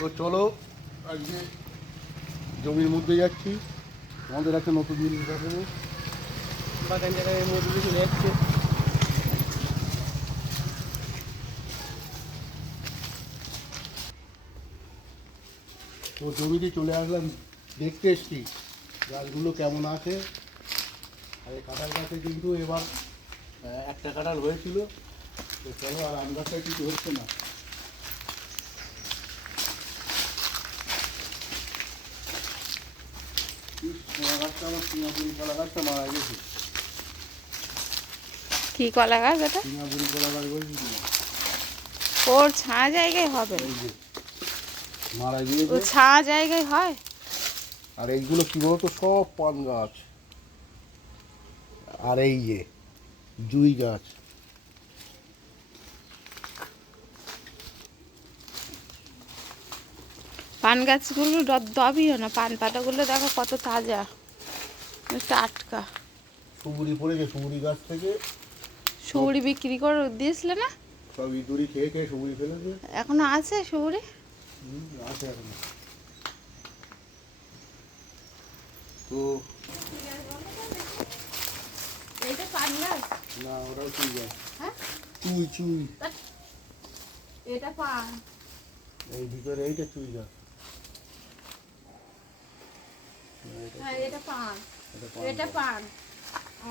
তো চলো আজকে জমির মধ্যে যাচ্ছি, আমাদের একটা নতুন জিনিস দেখাবো। বাগান জায়গায় মধ্যে দিয়ে চলে যাচ্ছে। তো জমিতে চলে আসলাম, দেখতে এসছি গাছগুলো কেমন আছে। আর এই কাঁঠাল গাছে কিন্তু এবার একটা কাঁঠাল হয়েছিল, তো চলো। আর আম গাছটায় কিছু হচ্ছে না। কলা গাছটা, আমার সিঙ্গাপুরি কলা গাছটা মারা গেছে। কি কলা গাছ এটা? সিঙ্গাপুরি কলা গাছ বলছি না, ওর ছায়া জায়গায় হবে না। এই যে মারা ও গিয়েছে। ছায়া জায়গায় হয়। আর এইগুলো কি বলতো, সব পান গাছ। আর এই যে জুই গাছ। পান গাছগুলো দবিও না, পান পাতাগুলো দেখো কত তাজা, টাটকা। সুবুরি পড়েছে, সুবুরি গাছ থেকে সুবুরি বিক্রি করে দিয়েছিলে না? সব ইঁদুরি খেয়ে খেয়ে সুবুরি ফেলেছে। এখনো আছে সুবুরি? আছে এখন। তো এইটা পান গাছ না, ওটাও চুই গাছ। হ্যাঁ, চুই চুই, এটা পান। এই ভিতরে এইটা চুই গাছ। হ্যাঁ, এটা পান, এটা পান এটা গাছ। পান।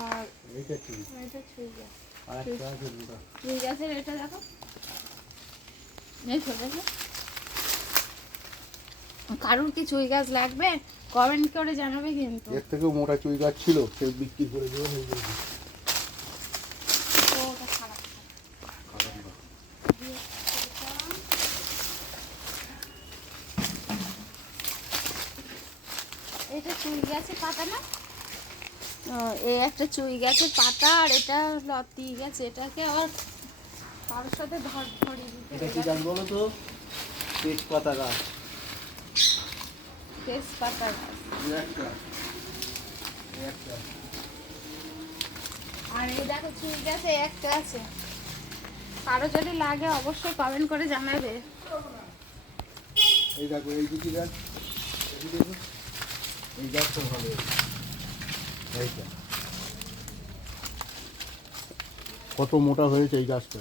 আর এইটা চুই। এটা ছুঁই গাছ। আর একটা আছে দুটা। ছুঁই গাছের এটা দেখো, দেখো দেখো। কারুর কি চুই গাছ লাগবে কমেন্ট করে জানাবে কিন্তু। এর থেকেও মোটা চুই গাছ ছিল, সে বিক্রি করে দেওয়া হয়ে গেছে। তো ওটা খারাপ। খারাপ না। এটা চুই গাছের পাতা না? এই একটা চুই গাছের পাতা, আর এটা লতি গাছ। এটাকে আবার কারোর সাথে ধরিয়ে দিতে। এটা কি গাছ বলো তো? তেজপাতা গাছ। তেজপাতা গাছ। এই একটা, এই একটা। আর এই দেখো চুই গাছে একটা আছে। কারো যদি লাগে অবশ্যই কমেন্ট করে জানাবে। এই দেখো, এই দুটি গাছ, এই দেখো, এই গাছটা ভালো। এইটা কত মোটা হয়েছে এই গাছটা।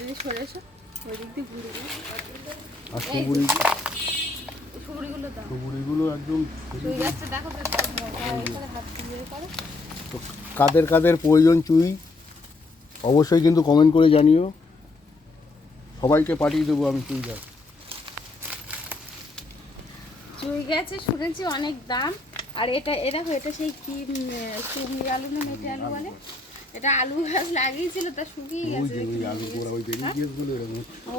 এই যে সরে এসো, ওই দিক দিয়ে ঘুরে যাও। আর সুবুরি, সুবুরিগুলো দাও। সুবুরিগুলো একদম। চুই গাছটা দেখো তো, হাত দিয়ে করে। তো কাদের কাদের প্রয়োজন চুই, অবশ্যই কিন্তু কমেন্ট করে জানিও, সবাইকে পাঠিয়ে দেবো আমি চুই গাছ। চুই গাছে শুনেছি অনেক দাম। আর এটা দেখো, এটা সেই কি চুমড়ি আলু না মেটে আলু বলে, এটা আলু গাছ লাগিয়েছিল, তা শুকিয়ে ওই গেছে। যে ওই আলু গোড়া, ওই বেরিয়ে গিয়েছিল এরকম। ও,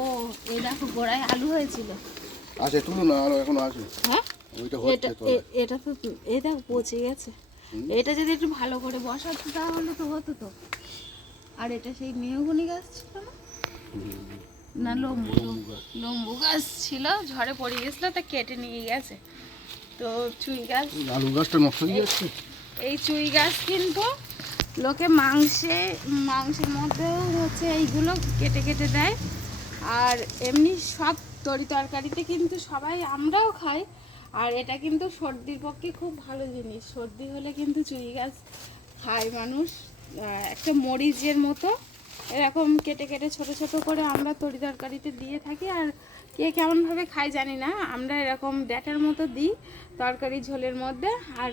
এই দেখো গোড়ায় আলু হয়েছিল। আছে, তুলো না, আরো এখন আছে। হ্যাঁ, ওইটা এটা হচ্ছে তো। এটা তো এই দেখো পচে গেছে। এটা যদি একটু ভালো করে বসাতো তাহলে তো হতো তো। আর এটা সেই মেহগনি গাছ ছিল না? না, লম্বু গাছ ছিল, ঝড়ে পড়ে গেছিল, তা কেটে নিয়ে গেছে। তো চুই গাছ, আলু গাছটা নষ্ট হয়ে যাচ্ছে। এই চুই গাছ কিন্তু লোকে মাংসের মধ্যেও হচ্ছে এইগুলো কেটে কেটে দেয়। আর এমনি সব তরকারিতে কিন্তু সবাই, আমরাও খাই। আর এটা কিন্তু সর্দির পক্ষে খুব ভালো জিনিস। সর্দি হলে কিন্তু চুই গাছ খায় মানুষ। একটা মরিচের মতো এরকম কেটে কেটে ছোট ছোট করে আমরা তরকারিতে দিয়ে থাকি। আর কে কেমনভাবে খাই জানি না, আমরা এরকম ড্যাটার মতো দিই তরকারি ঝোলের মধ্যে। আর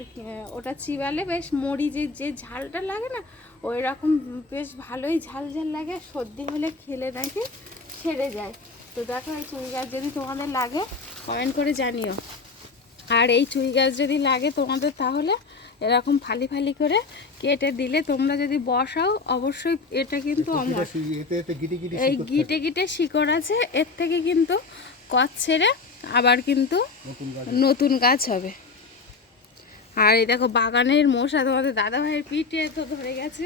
ওটা চিবালে বেশ মরিচের যে ঝালটা লাগে না, ওই রকম বেশ ভালোই ঝাল ঝাল লাগে। সর্দি হলে খেলে নাকি সেরে যায়। তো দেখো, এই চুই গাছ যদি তোমাদের লাগে কমেন্ট করে জানিও। আর এই চুই গাছ যদি লাগে তোমাদের, তাহলে এরকম ফালি ফালি করে কেটে দিলে তোমরা যদি বসাও, অবশ্যই এটা কিন্তু অমর। এই গিটে গিটে শিকড় আছে, এর থেকে কিন্তু কচ ছেড়ে আবার কিন্তু নতুন গাছ হবে। আর এই দেখো বাগানের মশা, তোমাদের দাদা ভাইয়ের পিঠে তো ধরে গেছে।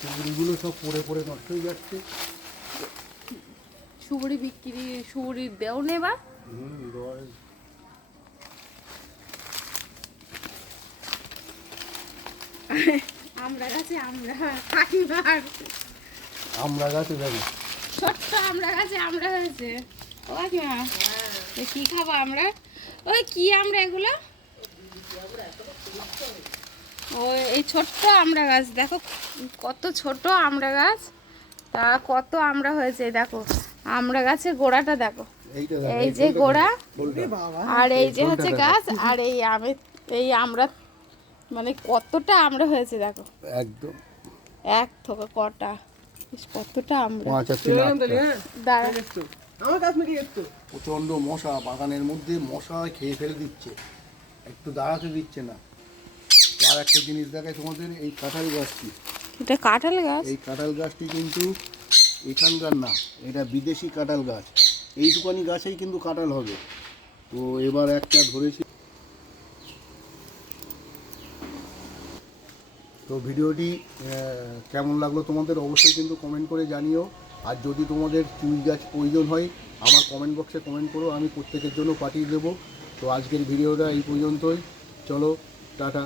সুবুরিগুলো সব পড়ে পড়ে নষ্ট হয়ে যাচ্ছে। সুবুরি বিক্রি, সুবুরি দেও নেবা। আমরা গাছে আমরা কাকিমার আমরা গাছে যাবে ছোট্ট আমরা গাছে আমরা হয়েছে। ও কাকিমা এ কি খাবো আমরা? ওই কি আমরা এগুলো? ওই এই ছোট্ট আমরা গাছ দেখো কত ছোট আমরা গাছ, তা কত আমরা হয়েছে দেখো। আমরা গাছের গোড়াটা দেখো, এইটা দেখো, এই যে গোড়া ফুলটা। আর এই যে হচ্ছে গাছ আর এই আমের এই আমরা মানে কতটা আমরা হয়েছে দেখো, একদম এক থোকা কটা ইস, কতটা আমরা। 5 আর 3 দাঁড়া আমার কাছ থেকে একটু প্রচণ্ড মশা, বাগানের মধ্যে মশা খেয়ে ফেলে দিচ্ছে, একটু দাঁড়াতে দিচ্ছে না। তো আর একটা জিনিস দেখায় তোমাদের, এই কাঁঠাল গাছটি, এটা কাঁঠাল গাছ। এই কাঁঠাল গাছটি কিন্তু এখানকার না, এটা বিদেশি কাঁঠাল গাছ। এইটুকানি গাছেই কিন্তু কাঁঠাল হবে। তো এবার একটা ধরেছি। তো ভিডিওটি কেমন লাগলো তোমাদের অবশ্যই কিন্তু কমেন্ট করে জানিও। আর যদি তোমাদের চুই গাছ প্রয়োজন হয় আমার কমেন্ট বক্সে কমেন্ট করো, আমি প্রত্যেকের জন্য পাঠিয়ে দেবো। তো আজকের ভিডিওটা এই পর্যন্তই, চলো টাটা।